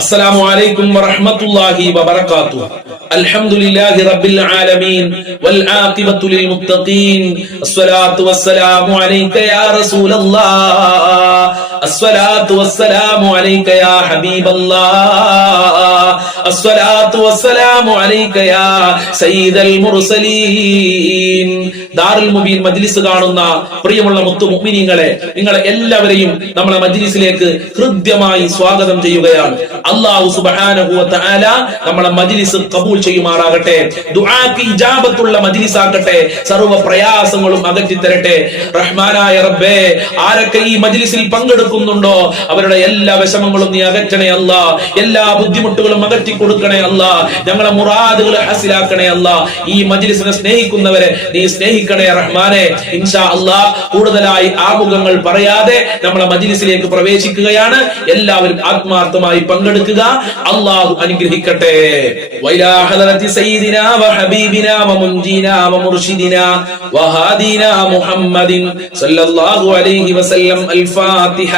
السلام عليكم ورحمة الله وبركاته. الحمد لله رب العالمين والعاقبة للمتقين. الصلاة والسلام عليك يا رسول الله. الصلاة والسلام عليك يا حبيب الله. الصلاة والسلام عليك يا سيد المرسلين. ദാറുൽ മുബീൻ മജ്ലിസ് കാണുന്ന പ്രിയമുള്ള മുത്തു മുഅ്മിനീങ്ങളെ, നിങ്ങളെ എല്ലാവരെയും നമ്മുടെ മജ്ലിസിലേക്ക് ഹൃദ്യമായി സ്വാഗതം ചെയ്യുകയാണ്. അല്ലാഹു സുബ്ഹാനഹു വ തആല നമ്മുടെ മജ്ലിസ് കബൂൽ ചെയ്യുമാറാകട്ടെ. ദുആക്ക് ഇജാബത്തുള്ള മജ്ലിസ് ആക്കട്ടെ. സർവ്വ പ്രയാസങ്ങളും അകറ്റി തരട്ടെ. റഹ്മാനായ റബ്ബേ, ആരൊക്കെ ഈ മജ്ലിസിൽ പങ്കെടുക്കുന്നുണ്ടോ അവരുടെ എല്ലാ വിഷമങ്ങളും നീ അകറ്റണേ അല്ലാ. എല്ലാ ബുദ്ധിമുട്ടുകളും അകറ്റി കൊടുക്കണേ അല്ലാ. ഞങ്ങളെ മുറാദുകൾ ഹാസിലാക്കണേ അല്ലാ. ഈ മജ്ലിസിനെ സ്നേഹിക്കുന്നവരെ നീ സ്നേഹിക്കണേ റഹ്മാനെ. ഇൻഷാ അല്ലാഹ് കൂടുതലായി ആമുഖങ്ങൾ പറയാതെ നമ്മളെ മജ്ലിസിലേക്ക് പ്രവേശിക്കുകയാണ്. എല്ലാവരും ആത്മാർത്ഥമായി പങ്കെടുക്കുക. അല്ലാഹു അനുഗ്രഹിക്കട്ടെ. വൈലാ ഹദറത്തി സയ്യിദിനാ വഹബീബിനാ വമുൻജീനാ വമുർഷിദിനാ വഹാദീനാ മുഹമ്മദിൻ സല്ലല്ലാഹു അലൈഹി വസല്ലം. അൽ-ഫാത്തിഹ.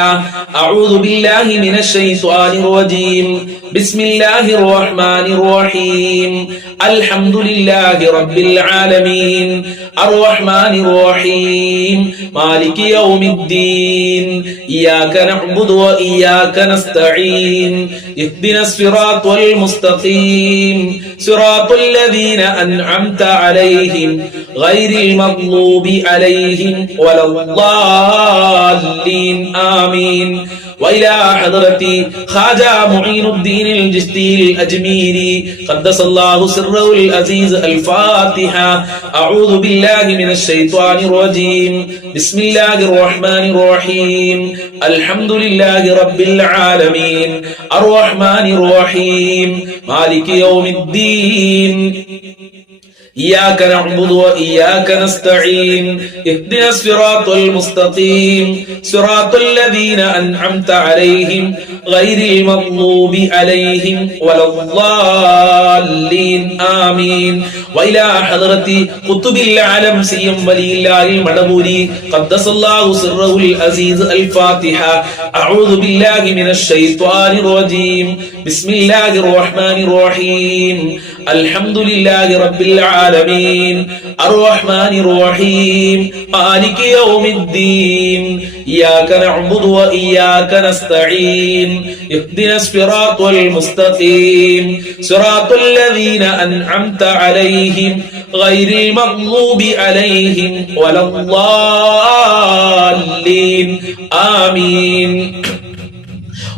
അഊദു ബില്ലാഹി മിനശ് ശൈത്വാനിർ റജീം. ബിസ്മില്ലാഹിർ റഹ്മാനിർ റഹീം. അൽഹംദുലില്ലാഹി റബ്ബിൽ ആലമീൻ അർ-റഹ്മാനിർ റഹീം മാലികി യൗമിദ്ദീൻ. ഇയ്യാക നഅ്ബുദു വ ഇയ്യാക നസ്തഈൻ. ഇഹ്ദിനസ് സിറാത്തൽ മുസ്തഖീം സിറാത്തൽ ലദീന അൻഅംത അലൈഹിം ഗൈറിൽ മഗ്ലൂബി അലൈഹിം വലദ്ദാല്ലീൻ. ആമീൻ. وإلى حضرة خواجة معين الدين الجشتي الأجميري قدس الله سره العزيز. الفاتحة. أعوذ بالله من الشيطان الرجيم. بسم الله الرحمن الرحيم. الحمد لله رب العالمين الرحمن الرحيم مالك يوم الدين. إياك نعبد وإياك نستعين. اهدنا الصراط المستقيم صراط الذين أنعمت عليهم غير المغضوب عليهم ولا الضالين. آمين. وإلى حضرة قطب العالم سيم ولي الله المدبوري قدس الله سره العزيز. الفاتحة. أعوذ بالله من الشيطان الرجيم. بسم الله الرحمن الرحيم. الحمد لله رب العالمين الرحمن الرحيم مالك يوم الدين. إياك نعبد وإياك نستعين. اهدنا الصراط المستقيم صراط الذين أنعمت عليهم غير المغضوب عليهم ولا الضالين. آمين.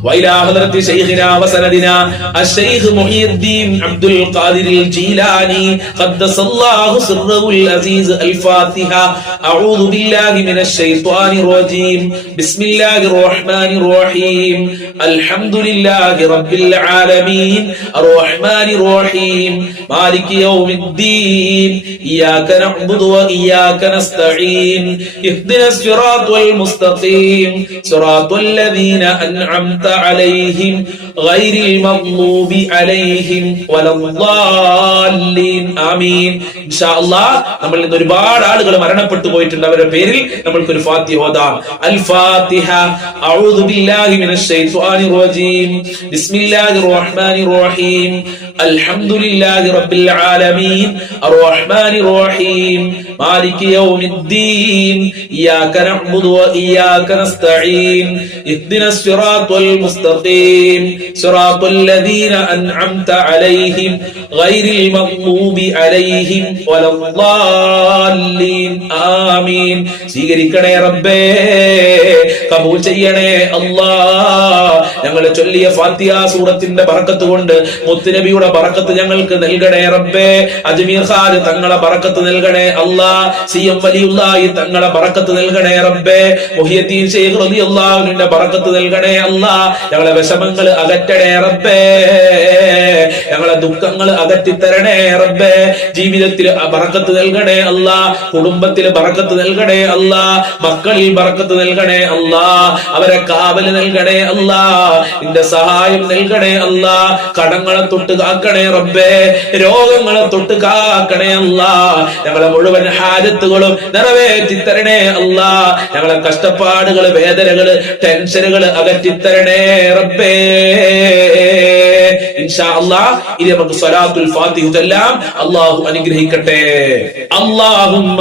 وإلى حضرة شيخنا وسندنا الشيخ محي الدين عبد القادر الجيلاني قدس الله سره العزيز. الفاتحة. أعوذ بالله من الشيطان الرجيم. بسم الله الرحمن الرحيم. الحمد لله رب العالمين الرحمن الرحيم مالك يوم الدين. إياك نعبد وإياك نستعين. اهدنا الصراط المستقيم صراط الذين أنعمت عليهم غير المغضوب عليهم ولا الضالين. ആമീൻ. ഇൻഷാ അല്ലാഹ് നമ്മൾ ഇന്ന് ഒരുപാട് ആളുകൾ മരണപ്പെട്ടു പോയിട്ടുണ്ട്. അവരുടെ പേരിൽ നമ്മൾക്ക് ഒരു ഫാത്തിഹ ഓതാം. അൽ ഫാത്തിഹ. അഊദു ബില്ലാഹി മിനശ് ശൈത്വാനിർ റജീം. ബിസ്മില്ലാഹിർ റഹ്മാനിർ റഹീം. അൽഹംദുലില്ലാഹി റബ്ബിൽ ആലമീൻ അർറഹ്മാനിർ റഹീം മാലികി യൗമിദ്ദീൻ. ഇയ്യാക നഅ്ബുദു വ ഇയ്യാക നസ്തഈൻ. ഇഹ്ദിനസ് സിറാത്തൽ മുസ്തഖീം സിറാത്തൽ ലദീന അൻഅംത അലൈഹിം ഗൈറിൽ മഗ്ദൂബി അലൈഹിം വലദ്ദാല്ലീൻ. ആമീൻ. സ്വീകരിക്കണേ റബ്ബേ, കബൂൽ ചെയ്യണേ അല്ലാഹ്. ഞങ്ങൾ ചൊല്ലിയ ഫാത്തിഹ സൂറത്തിന്റെ ബറക്കത്ത് കൊണ്ട് മുത്തുനബിയുടെ ബറക്കത്ത് ഞങ്ങൾക്ക് നൽകണേ റബ്ബേ. അജ്മീർ ഖാജ തങ്ങളെ ബറക്കത്ത് നൽകണേ അല്ലാഹ്. സിഎം വലിയുള്ളാഹി തങ്ങളെ ബറക്കത്ത് നൽകണേ റബ്ബേ. മുഹിയുദ്ദീൻ ശൈഖ് റളിയല്ലാഹു അൻഹുവിന്റെ ബറക്കത്ത് നൽകണേ അല്ലാഹ്. ഞങ്ങളെ വിഷമങ്ങൾ അകറ്റണേ റബ്ബേ. ഞങ്ങളെ ദുഃഖങ്ങൾ അകറ്റി തരണേ റബ്ബേ. ജീവിതത്തിൽ ബറക്കത്ത് നൽകണേ അല്ലാഹ്. കുടുംബത്തിൽ ബറക്കത്ത് നൽകണേ അല്ലാഹ്. മക്കളിൽ ബറക്കത്ത് നൽകണേ അല്ലാഹ്. അവരെ കാവൽ നൽകണേ അല്ലാഹ്. നിന്റെ സഹായം നൽകണേ അല്ലാഹ്. കടങ്ങളെ തൊട്ട് കാക്കണേ റബ്ബേ. രോഗങ്ങളെ തൊട്ട് കാക്കണേ അല്ലാഹ്. ഞങ്ങളെ മുഴുവൻ ഹാജത്തുകളും നിറവേറ്റി തരണേ അല്ലാഹ്. ഞങ്ങളെ കഷ്ടപ്പാടുകൾ, വേദനകൾ, ടെൻഷനുകൾ അകറ്റി തരണേ റബ്ബേ. ഇൻഷാ അല്ലാഹ് ഇനി നമുക്ക് സ്വലാത്തുൽ ഫാത്തിഹ ചൊല്ലാം. അല്ലാഹു അനുഗ്രഹിക്കട്ടെ. അല്ലാഹുമ്മ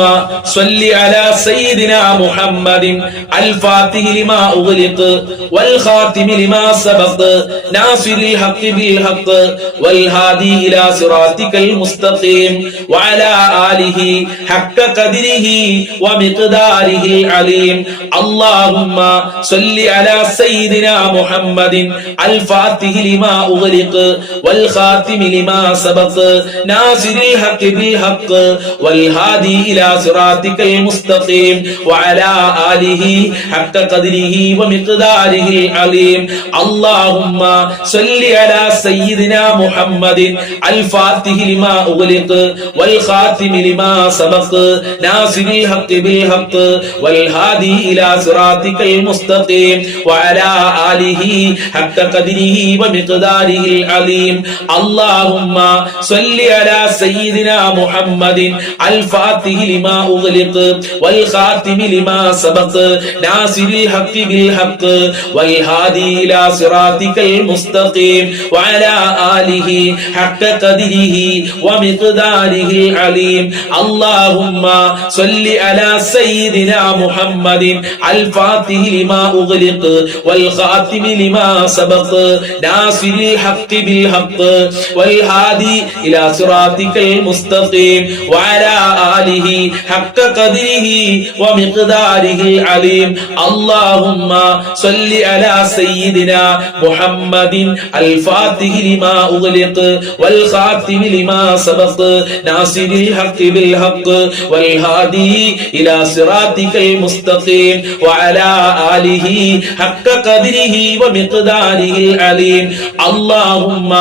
സ്വല്ലി അലാ സയ്യിദിനാ മുഹമ്മദിൻ അൽ ഫാത്തിഹി ലിമാ ഉഗ്ലിഖ് വൽ ഖാതിമി ലിമാ സബഖ് നാസിറിൽ ഹഖ് ബിൽ ഹഖ് വൽ ഹാദി ഇലാ സിറാത്തിക്കൽ മുസ്തഖീം വഅലാ ആലിഹി ഹഖ്ക ഖദ്രിഹി വമിഖ്ദാരിഹിൽ അലീം. അല്ലാഹുമ്മ സ്വല്ലി അലാ സയ്യിദിനാ മുഹമ്മദിൻ അൽ ഫാത്തിഹി ലിമാ ഉഗ്ലിഖ് വൽ ഖാതിമി ലിമാ സബഖ് നാസിറിൽ ഹഖ് ബിൽ ഹഖ് വൽ ഹാദി ഇലാ സിറാത്തിക്കൽ മുസ്തഖീം വഅലാ ആലിഹി ഹഖ്ക ഖദ്രിഹി വമിഖ്ദാരിഹിൽ അലീം. അല്ലാഹുമ്മ സ്വല്ലി അലാ സയ്യിദിനാ മുഹമ്മദിൻ അൽ ഫാത്തിഹി ലിമാ ഉഗ്ലിഖ് വൽ ഖാതിമി ലിമാ സബഖ് നാസിറിൽ ഹഖ് ബിൽ ഹഖ് വൽ ഹാദി ഇലാ സിറാത്തിക്കൽ മുസ്തഖീം വഅലാ ആലിഹി ഹഖ്ക ഖദ്രിഹി വമിഖ്ദാരിഹിൽ അലീം. അല്ലാഹുമ്മ സ്വല്ലി അലാ സയ്യിദിനാ മുഹമ്മദിൻ അൽ ഫാത്തിഹി ലിമാ ഉഗ്ലിഖ് വൽ ഖാതിമി ലിമാ സബഖ് നാസിറിൽ ഹഖ് ബിൽ ഹഖ് വൽ ഹാദി ഇലാ സിറാത്തിക്കൽ മുസ്തഖീം വഅലാ ആലിഹി ഹഖ്ക ഖദ്രിഹി വമിഖ്ദാരിഹിൽ അലീം. അല്ലാഹുമ്മ സ്വല്ലി അലാ സയ്യിദിനാ മുഹമ്മദിൻ അൽ ഫാത്തിഹി ലിമാ ഉഗ്ലിഖ് വൽ ഖാതിമി ലിമാ സബഖ് നാസിറിൽ ഹഖ് ബിൽ ഹഖ് വൽ ഹാദി ഇലാ സിറാത്തിക്കൽ മുസ്തഖീം വഅലാ ആലിഹി ഹഖ്ക ഖദ്രിഹി വമിഖ്ദാരിഹിൽ അലീം. അല്ലാഹുമ്മ സ്വല്ലി അലാ സയ്യിദിനാ മുഹമ്മദിൻ അൽ ഫാത്തിഹി ലിമാ ഉഗ്ലിഖ് വൽ ഖാതിമി ലിമാ സബഖ് നാസിറിൽ ഹഖ് ബിൽ ഹഖ് വൽ ഹാദി ഇലാ സിറാത്തിക്കൽ മുസ്തഖീം വഅലാ ആലിഹി ഹഖ്ക ഖദ്രിഹി വമിഖ്ദാരിഹിൽ അലീം. അല്ലാഹുമ്മ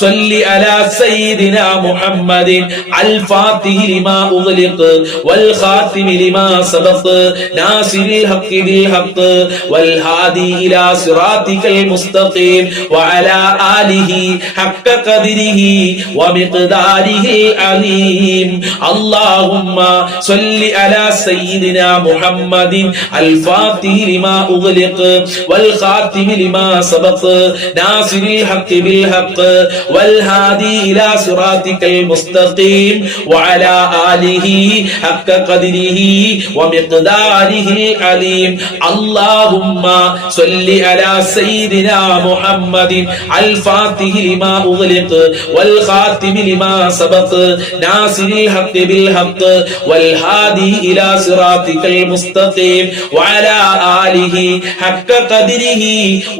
സ്വല്ലി അലാ സയ്യിദിനാ മുഹമ്മദിൻ അൽ ഫാത്തിഹി ലിമാ ഉഗ്ലിഖ് വൽ ഖാതിമി ലിമാ സബഖ് നാസിറിൽ ഹഖ് ബിൽ ഹഖ് വൽ ഹാദി ഇലാ സിറാത്തിക്കൽ മുസ്തഖീം വഅലാ ആലിഹി ഹഖ്ക ഖദ്രിഹി വമിഖ്ദാരിഹിൽ അലീം. അല്ലാഹുമ്മ സ്വല്ലി അലാ സയ്യിദിനാ മുഹമ്മദിൻ അൽ ഫാത്തിഹി ലിമാ ഉഗ്ലിഖ് വൽ ഖാതിമി ലിമാ സബഖ് നാസിറിൽ ഹഖ് ബിൽ ഹഖ് വൽ ഹാദി ഇലാ സിറാത്തിക്കൽ മുസ്തഖീം വഅലാ ആലിഹി ഹഖ്ക ഖദ്രിഹി വമിഖ്ദാരിഹിൽ അലീം. അല്ലാഹുമ്മ സ്വല്ലി അലാ സയ്യിദിനാ മുഹമ്മദിൻ അൽ ഫാത്തിഹി ലിമാ ഉഗ്ലിഖ് വൽ ഖാതിമി ലിമാ സബഖ് നാസിറിൽ ഹഖ് ബിൽ ഹഖ് വൽ ഹാദി ഇലാ സിറാത്തിക്കൽ മുസ്തഖീം വഅലാ ആലിഹി ഹഖ്ക ഖദ്രിഹി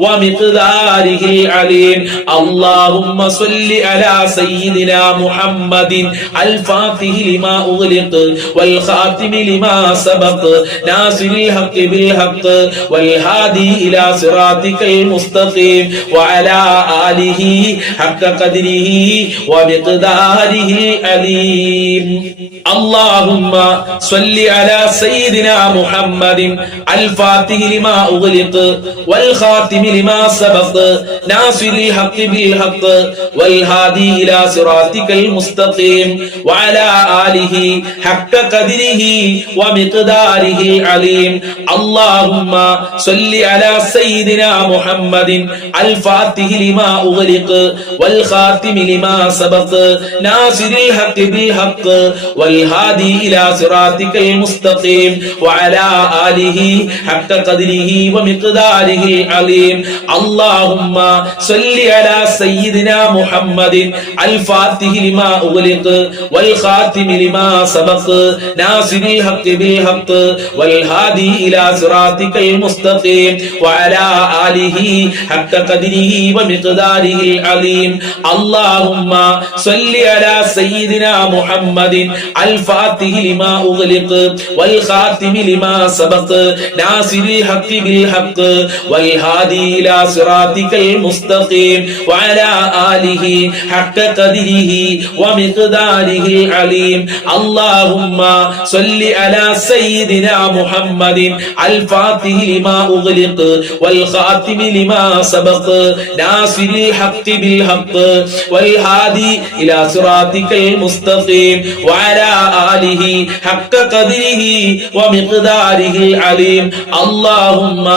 വമിഖ്ദാരിഹിൽ അലീം. അല്ലാഹുമ്മ സ്വല്ലി അലാ സയ്യിദിനാ മുഹമ്മദിൻ അൽ ഫാത്തിഹി ലിമാ ഉഗ്ലിഖ് വൽ ഖാതിമി ലിമാ സബഖ് നാസിറിൽ ഹഖ് ബിൽ ഹഖ് വൽ ഹാദി ഇലാ സിറാത്തിക്കൽ മുസ്തഖീം വഅലാ ആലിഹി ഹഖ്ക ഖദ്രിഹി വമിഖ്ദാരിഹിൽ അലീം. അല്ലാഹുമ്മ സ്വല്ലി അലാ സയ്യിദിനാ മുഹമ്മദിൻ അൽ ഫാത്തിഹി ലിമാ ഉഗ്ലിഖ് വൽ ഖാതിമി ലിമാ സബഖ് നാസിറിൽ ഹഖ് ബിൽ ഹഖ് വൽ ഹാദി ഇലാ സിറാത്തിക്കൽ മുസ്തഖീം വഅലാ ആലിഹി ഹഖ്ക ഖദ്രിഹി വമിഖ്ദാരിഹിൽ അലീം. അല്ലാഹുമ്മ സ്വല്ലി അലാ സയ്യിദിനാ മുഹമ്മദിൻ അൽ ഫാത്തിഹി ലിമാ ഉഗ്ലിഖ് വൽ ഖാതിമി ലിമാ സബഖ് നാസിറിൽ ഹഖ് ബിൽ ഹഖ് വൽ ഹാദി ഇലാ സിറാത്തിക്കൽ മുസ്തഖീം വഅലാ ആലിഹി ഹഖ്ക ഖദ്രിഹി വമിഖ്ദാരിഹിൽ അലീം. അല്ലാഹുമ്മ സ്വല്ലി അലാ സയ്യിദിനാ മുഹമ്മദിൻ അൽ ഫാത്തിഹി ലിമാ ഉഗ്ലിഖ് വൽ ഖാതിമി ലിമാ സബഖ് നാസിറിൽ ഹഖ് ബിൽ ഹഖ് വൽ ഹാദി ഇലാ സിറാത്തിക്കൽ മുസ്തഖീം വഅലാ ആലിഹി ഹഖ്ക ഖദ്രിഹി വമിഖ്ദാരിഹിൽ അലീം. അല്ലാഹുമ്മ സ്വല്ലി അലാ സയ്യിദിനാ മുഹമ്മദിൻ അൽ ഫാത്തിഹി ലിമാ ഉഗ്ലിഖ് വൽ ഖാതിമി ലിമാ സബഖ് നാസിറിൽ ഹഖ് ബിൽ ഹഖ് വൽ ഹാദി ഇലാ സിറാത്തിക്കൽ മുസ്തഖീം വഅലാ ആലിഹി ഹഖ്ക ഖദ്രിഹി വമിഖ്ദാരിഹിൽ അലീം. അല്ലാഹുമ്മ സ്വല്ലി അലാ സയ്യിദിനാ മുഹമ്മദിൻ അൽ ഫാത്തിഹി ലിമാ ഉഗ്ലിഖ് വൽ ഖാതിമി ലിമാ സബഖ് നാസിറിൽ ഹഖ് ബിൽ ഹഖ് വൽ ഹാദി ഇലാ സിറാത്തിക്കൽ മുസ്തഖീം വഅലാ ആലിഹി ഹഖ്ക ഖദ്രിഹി വമിഖ്ദാരിഹിൽ അലീം. അല്ലാഹുമ്മ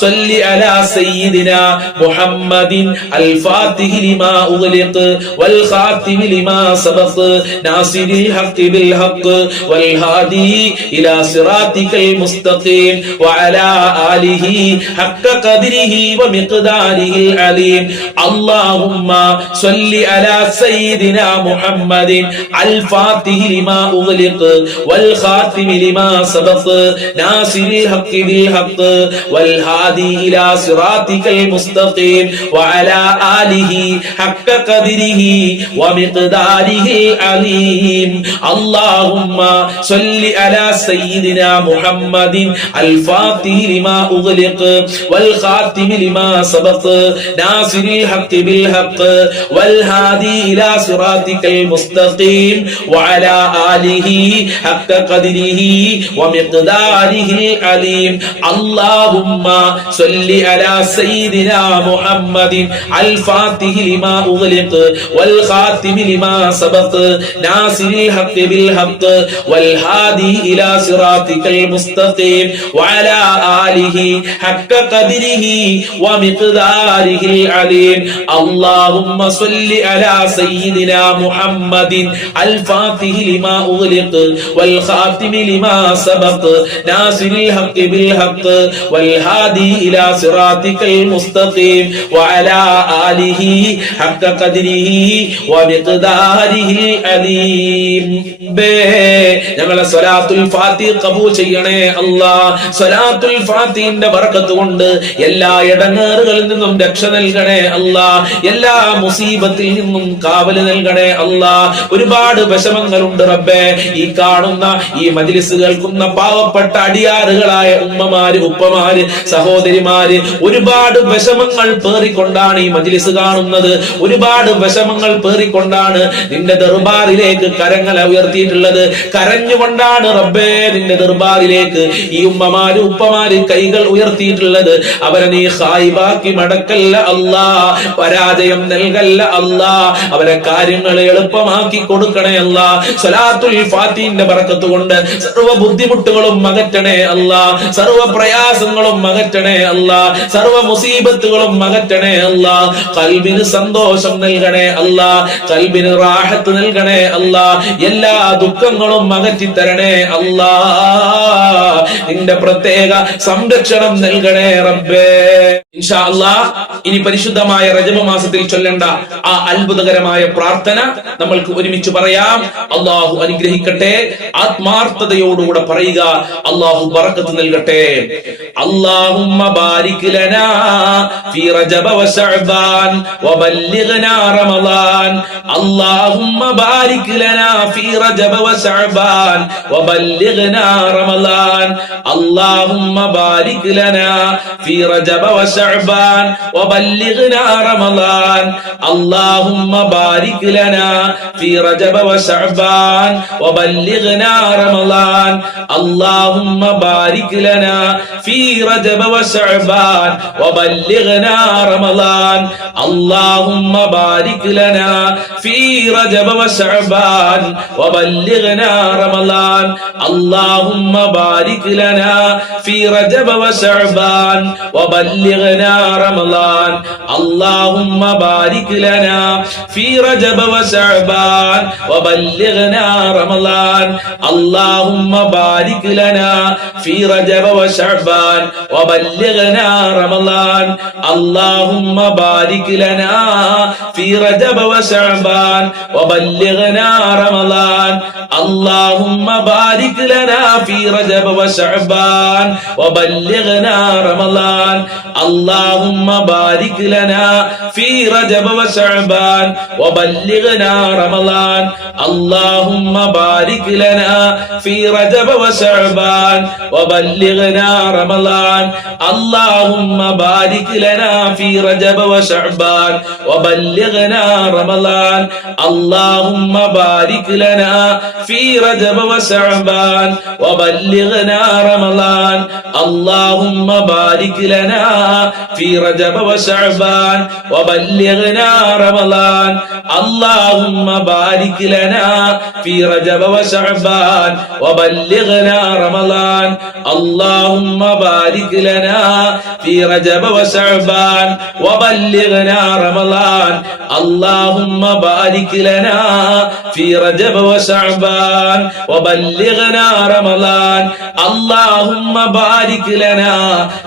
സ്വല്ലി അലാ സയ്യിദിനാ മുഹമ്മദിൻ അൽ ഫാത്തിഹി لما أغلق والخاتم لما سبق ناصر الحق بالحق والهادي إلى صراطك المستقيم وعلى آله حق قدره ومقداره العليم اللهم صل على سيدنا محمد الفاتح لما أغلق والخاتم لما سبق ناصر الحق بالحق والهادي إلى صراطك المستقيم وعلى آله حق قدره ومقداره العليم اللهم صل على سيدنا محمد الفاتح لما أغلق والخاتم لما سبق ناصر الحق بالحق والهادي إلى صراطك المستقيم وعلى آله حق قدره ومقداره العليم اللهم صل على سيدنا محمد الفاتح لما أغلق والخاتم لما سبق ناصر الحق بالحق والهادي إلى صراطك المستقيم وعلى آله حق قدره ومقداره العليم اللهم صل على سيدنا محمد الفاتح لما أغلق والخاتم لما سبق ناصر الحق بالحق والهادي إلى صراطك المستقيم وعلى آله حق قدره ومقداره العليم ഞങ്ങളെ സ്വലാത്തുൽ ഫാത്തിഹ ഖബൂൽ ചെയ്യണേ അല്ലാഹ്. സ്വലാത്തുൽ ഫാത്തിഹിന്റെ ബർക്കത്ത് കൊണ്ട് എല്ലാ ഇടങ്ങേറുകളിൽ നിന്നും രക്ഷ നൽകണേ അല്ലാഹ്. എല്ലാ മുസീബത്തിൽ നിന്നും കാവൽ നൽകണേ അല്ലാഹ്. ഒരുപാട് വിഷമങ്ങളുണ്ട് റബ്ബേ. ഈ കാണുന്ന ഈ മജ്ലിസ് കേൾക്കുന്ന പാവപ്പെട്ട അടിയാറുകളായ ഉമ്മമാര്, ഉപ്പമാര്, സഹോദരിമാര് ഒരുപാട് വിഷമങ്ങൾ പേറിക്കൊണ്ടാണ് ഈ മജ്ലിസ് കാണുന്നത്. ഒരുപാട് വിഷമങ്ങൾ പേറിക്കൊണ്ടാണ് നിന്റെ ദർബാറിലേക്ക് കരങ്ങൾ ഉയർത്തിയിട്ടുള്ളത്. കരഞ്ഞുകൊണ്ടാണ് റബ്ബേ നിന്റെ ദർബാറിലേക്ക് ഈ ഉമ്മമാര്, ഉപ്പമാര് കൈകൾ ഉയർത്തിയിട്ടുള്ളത്. അവരെ നീ ഖായിബാക്കി മടക്കല്ല അല്ലാ, പരാജയം നൽകല്ല അല്ലാ. അവരെ കാര്യങ്ങൾ എളുപ്പമാക്കി കൊടുക്കണേ അല്ലാ. സ്വലാത്തുൽ ഫാത്തിഹിന്റെ ബർക്കത്ത് കൊണ്ട് സർവ്വ ബുദ്ധിമുട്ടുകളും അകറ്റണേ അല്ലാ. സർവ്വ പ്രയാസങ്ങളും അകറ്റണേ അല്ലാ. സർവ്വ മുസീബത്തുകളും അകറ്റണേ അല്ലാ. ഖൽബിന് സന്തോഷം നൽകണേ അല്ലാ. ഖൽബിന് റാഹത്ത് നൽകണേ അല്ലാ. എല്ലാ ദുഃഖങ്ങളും അകറ്റി തരണേ അല്ലാ. നിന്റെ പ്രത്യേക സംരക്ഷണം നൽകണേ റബ്ബേ. ഇൻഷാ അല്ലാഹ് ഇനി പരിശുദ്ധമായ റജബ് മാസത്തിൽ ചൊല്ലേണ്ട ആ അത്ഭുതകരമായ പ്രാർത്ഥന നമ്മൾക്ക് ഒരുമിച്ച് പറയാം. അല്ലാഹു അനുഗ്രഹിക്കട്ടെ. ആത്മാർത്ഥതയോടുകൂടെ പറയുക. അല്ലാഹു ബറക്കത്ത് നൽകട്ടെ. അല്ലാഹുമ്മ ബാരിക് ലനാ ഫീ റജബ വശഅബാൻ വബല്ലിഗ്നാ റമളാൻ. അല്ലാഹുമ്മ ബാരിക് ലനാ ഫീ റജബ വശഅബാൻ വബല്ലിഗ്നാ റമളാൻ. അല്ലാഹുമ്മ ബാരിക് ലനാ ഫീ റജബ വശഅബാൻ വബല്ലിഗ്നാ റമളാൻ. അല്ലാഹുമ്മ ബാരിക് ലനാ ഫീ റജബ വശഅബാൻ വബല്ലിഗ്നാ റമളാൻ. അല്ലാഹുമ്മ ബാരിക് ലനാ ഫീ റജബ വശഅബാൻ വബല്ലിഗ്നാ റമളാൻ. അല്ലാഹുമ്മ ബാരിക് ലനാ ഫീ റജബ വശഅബാൻ വബല്ലിഗ്നാ റമളാൻ. അല്ലാഹുമ്മ ബാരിക് ലനാ ഫീ റജബ വശഅബാൻ വബല്ലിഗ്നാ റമളാൻ. അല്ലാഹുമ്മ ബാരിക് ലനാ ഫീ റജബ വശഅബാൻ വബല്ലിഗ്നാ റമളാൻ. അല്ലാഹുമ്മ ബാരിക് ലനാ ഫീ റജബ വശഅബാൻ വബല്ലിഗ്നാ റമളാൻ. അല്ലാഹുമ്മ ബാരിക് ലനാ ഫീ റജബ വശഅബാൻ വബല്ലിഗ്നാ റമളാൻ. അല്ലാഹുമ്മ ബാരിക് ലനാ ഫീ റജബ വശഅബാൻ വബല്ലിഗ്നാ റമളാൻ. അല്ലാഹുമ്മ ബാരിക് ലനാ ഫീ റജബ വശഅബാൻ വബല്ലിഗ്നാ റമളാൻ. അല്ലാഹുമ്മ ബാരിക് ലനാ ഫീ റജബ വശഅബാൻ വബല്ലിഗ്നാ റമളാൻ. അല്ലാഹുമ്മ ബാരിക് ലനാ ഫീ റജബ വശഅബാൻ വബല്ലിഗ്നാ റമളാൻ. അല്ലാഹുമ്മ ബാരിക് ലനാ ഫീ റജബ വശഅബാൻ വബല്ലിഗ്നാ റമളാൻ. അല്ലാഹുമ്മ ബാരിക് ലനാ ഫീ റജബ വശഅബാൻ വബല്ലിഗ്നാ റമളാൻ. അല്ലാഹുമ്മ ബാരിക് ലനാ ഫീ റജബ വശഅബാൻ വബല്ലിഗ്നാ റമളാൻ. അല്ലാഹുമ്മ ബാരിക് ലനാ ഫീ റജബ വശഅബാൻ വബല്ലിഗ്നാ റമളാൻ اللهم بارك لنا في رجب وشعبان وبلغنا رمضان اللهم بارك لنا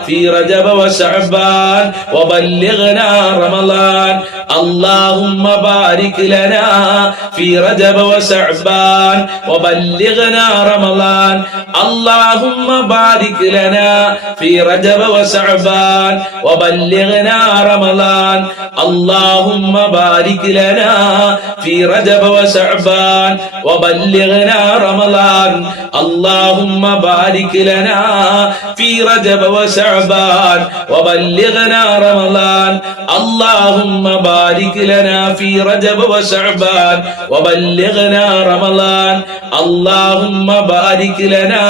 في رجب وشعبان وبلغنا رمضان اللهم بارك لنا في رجب وشعبان وبلغنا رمضان اللهم بارك لنا في رجب وشعبان وبلغنا رمضان اللهم بارك لنا في رجب وشعبان وبلغنا رمضان اللهم بارك لنا في رجب وشعبان وبلغنا رمضان اللهم بارك لنا في رجب وشعبان وبلغنا رمضان اللهم بارك لنا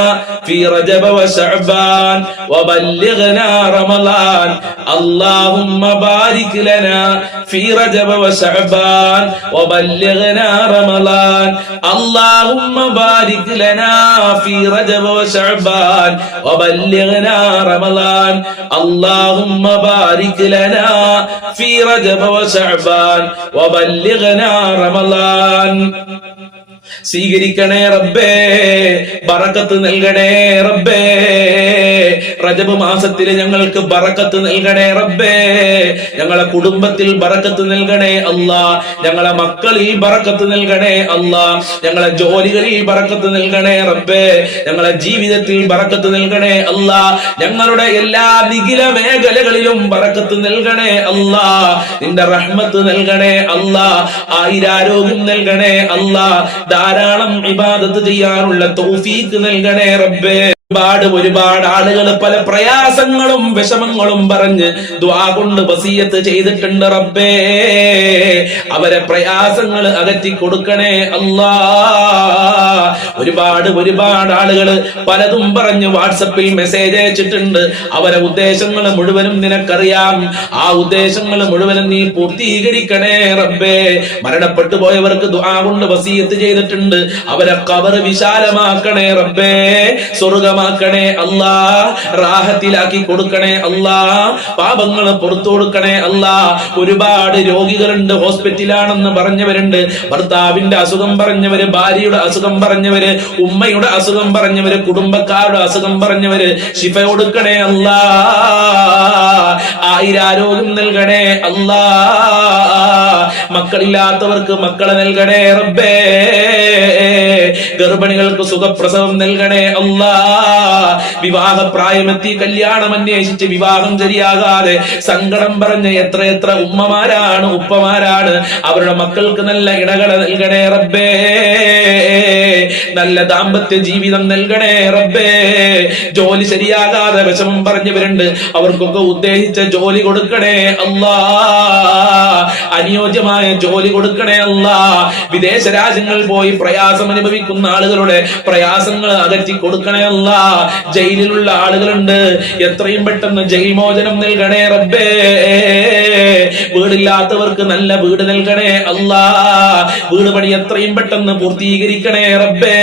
في رجب وشعبان وبلغنا رمضان اللهم بارك لنا في رجب وشعبان وبلغنا رمضان اللهم بارك لنا في رجب وشعبان وبلغنا رمضان اللهم بارك لنا في رجب وشعبان وبلغنا رمضان സ്വീകരിക്കണേ റബ്ബേ, ബറക്കത്ത് നൽകണേ റബ്ബേ. റജബ് മാസത്തിൽ ഞങ്ങൾക്ക് ബറക്കത്ത് നൽകണേ റബ്ബേ. ഞങ്ങളെ കുടുംബത്തിൽ ബറക്കത്ത് നൽകണേ അല്ലാ. ഞങ്ങളെ മക്കളിൽ ബറക്കത്ത് നൽകണേ അല്ലാ. ഞങ്ങളെ ജോലികളിൽ ബറക്കത്ത് നൽകണേ റബ്ബേ. ഞങ്ങളെ ജീവിതത്തിൽ ബറക്കത്ത് നൽകണേ അല്ലാ. ഞങ്ങളുടെ എല്ലാ നിഖില മേഖലകളിലും ബറക്കത്ത് നൽകണേ അല്ലാ. നിന്റെ റഹ്മത്ത് നൽകണേ അല്ലാ. ആയിരാരോഗ്യം നൽകണേ അല്ലാ. ധാരാളം ഇബാദത്ത് ചെയ്യാനുള്ള തൗഫീഖ് നൽകണേ റബ്ബേ. ഒരുപാട് ആളുകൾ പല പ്രയാസങ്ങളും വിഷമങ്ങളും പറഞ്ഞ് ദുആ കൊണ്ട് വസിയത്ത് ചെയ്തിട്ടുണ്ട് റബ്ബേ. അവരെ പ്രയാസങ്ങൾ അകറ്റി കൊടുക്കണേ അല്ലാ. ഒരുപാട് ആളുകൾ പലതും പറഞ്ഞ് വാട്സപ്പിൽ മെസ്സേജ് അയച്ചിട്ടുണ്ട്. അവരെ ഉദ്ദേശങ്ങൾ മുഴുവനും നിനക്കറിയാം. ആ ഉദ്ദേശങ്ങൾ മുഴുവനും നീ പൂർത്തീകരിക്കണേ റബ്ബേ. മരണപ്പെട്ടു പോയവർക്ക് ദുആ കൊണ്ട് വസിയത്ത് ചെയ്തിട്ടുണ്ട്. അവരെ ഖബർ വിശാലമാക്കണേ റബ്ബേ. സ്വർഗമാക്കണേ അല്ലാ. റാഹത്തിലാക്കി കൊടുക്കണേ അല്ലാ. പാപങ്ങൾ പുറത്തു കൊടുക്കണേ അല്ലാ. ഒരുപാട് രോഗികളുണ്ട്, ഹോസ്പിറ്റലാണെന്ന് പറഞ്ഞവരുണ്ട്. ഭർത്താവിന്റെ അസുഖം പറഞ്ഞവര്, ഭാര്യയുടെ അസുഖം പറഞ്ഞവര്, ഉമ്മയുടെ അസുഖം പറഞ്ഞവര്, കുടുംബക്കാരുടെ അസുഖം പറഞ്ഞവര്, ശിഫ കൊടുക്കണേ അല്ലാ. ആയിരാരോഗ്യം നൽകണേ അല്ലാ. മക്കളില്ലാത്തവർക്ക് മക്കളെ നൽകണേ റബ്ബേ. ഗർഭിണികൾക്ക് സുഖപ്രസവം നൽകണേ അല്ലാ. വിവാഹ പ്രായമെത്തി കല്യാണം അന്വേഷിച്ച് വിവാഹം ശരിയാകാതെ സങ്കടം പറഞ്ഞ എത്ര ഉമ്മമാരാണ്, ഉപ്പമാരാണ്. അവരുടെ മക്കൾക്ക് നല്ല ഇണകളെ നൽകണേ റബ്ബേ. നല്ല ദാമ്പത്യ ജീവിതം നൽകണേ റബ്ബേ. ജോലി ശരിയാകാതെ വിഷമം പറഞ്ഞവരുണ്ട്. അവർക്കൊക്കെ ഉദ്ദേശിച്ച ജോലി കൊടുക്കണേ അല്ലാ. അനുയോജ്യമായ ജോലി കൊടുക്കണേ അല്ലാ. വിദേശ രാജ്യങ്ങളിൽ പോയി പ്രയാസം അനുഭവിക്കുന്ന ആളുകളുടെ പ്രയാസങ്ങൾ അകറ്റി കൊടുക്കണേ അല്ലാ. ജയിലിലുള്ള ആളുകളുണ്ട്. എത്രയും പെട്ടെന്ന് ജയിൽ മോചനം നൽകണേ റബ്ബേ. വീടില്ലാത്തവർക്ക് നല്ല വീട് നൽകണേ അല്ലാ. വീട് പണി എത്രയും പെട്ടെന്ന് പൂർത്തീകരിക്കണേ റബ്ബേ.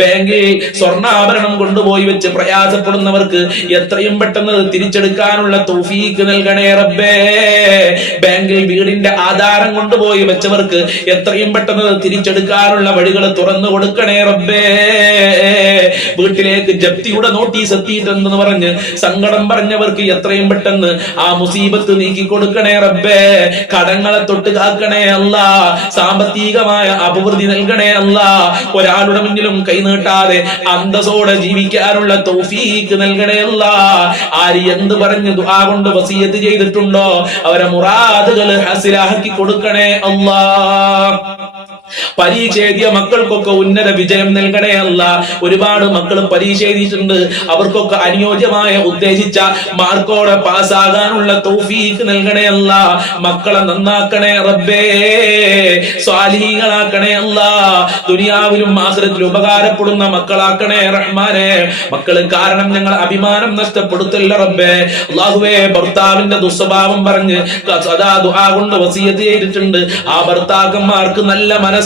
ബാങ്കിൽ സ്വർണ്ണാഭരണം കൊണ്ടുപോയി വെച്ച് പ്രയാസപ്പെടുന്നവർക്ക് എത്രയും പെട്ടെന്ന് തിരിച്ചെടുക്കാനുള്ള തൗഫീഖ് നൽകണേ റബ്ബേ. ബാങ്കിൽ വീടിന്റെ ആധാരം കൊണ്ടുപോയി വെച്ചവർക്ക് എത്രയും പെട്ടെന്ന് തിരിച്ചെടുക്കാനുള്ള വഴികൾ തുറന്നു കൊടുക്കണേ റബ്ബേ. വീട്ടിലേക്ക് ജപ്തിയുടെ നോട്ടീസ് എത്തിയിട്ടുണ്ടെന്ന് പറഞ്ഞ് സങ്കടം പറഞ്ഞവർക്ക് എത്രയും പെട്ടെന്ന് ആ മുസീബത്ത് നീക്കി കൊടുക്കണേ റബ്ബേ. കടങ്ങളെ തൊട്ട് കാക്കണേ അല്ലാ. സാമ്പത്തികമായ അഭിവൃദ്ധി നൽകണേ അല്ലാ. ഒരാളുടെ മുന്നിലും കൈനീട്ടാതെ അന്തസ്സോടെ ജീവിക്കാനുള്ള തൗഫീഖ് നൽകണേ അല്ലാ. ആര് എന്ത് പറഞ്ഞ് ദുആ കൊണ്ട് വസിയത്ത് ചെയ്തിട്ടുണ്ടോ അവരെ മുറാദുകൾ ഹാസിലാക്കി കൊടുക്കണേ അല്ലാ. പരീക്ഷ എഴുതിയ മക്കൾക്കൊക്കെ ഉന്നത വിജയം നൽകണേ അല്ല. ഒരുപാട് മക്കൾ പരീക്ഷ എഴുതിയിട്ടുണ്ട്. അവർക്കൊക്കെ അനുയോജ്യമായ ഉദ്ദേശിച്ച മാർക്കോടെ പാസ്സാകാനുള്ള തൗഫീഖ് നൽകണേ അല്ല. മക്കളെ നന്നാക്കണേ റബ്ബേ. സ്വാലിഹീങ്ങളാക്കണേ അല്ല. ദുനിയാവിലും ആഖിറത്തിലും ഉപകാരപ്പെടുന്ന മക്കളാക്കണേ റഹ്മാനെ. മക്കള് കാരണം ഞങ്ങൾ അഭിമാനം നഷ്ടപ്പെടുത്തല്ല റബ്ബേ. അല്ലാഹുവേ, ഭർത്താവിന്റെ ദുസ്വഭാവം പറഞ്ഞ് സദാ ദുആ കൊണ്ട് വസിയത്ത് ചെയ്തിട്ടുണ്ട്. ആ ഭർത്താക്കന്മാർക്ക് നല്ല മനസ്സ്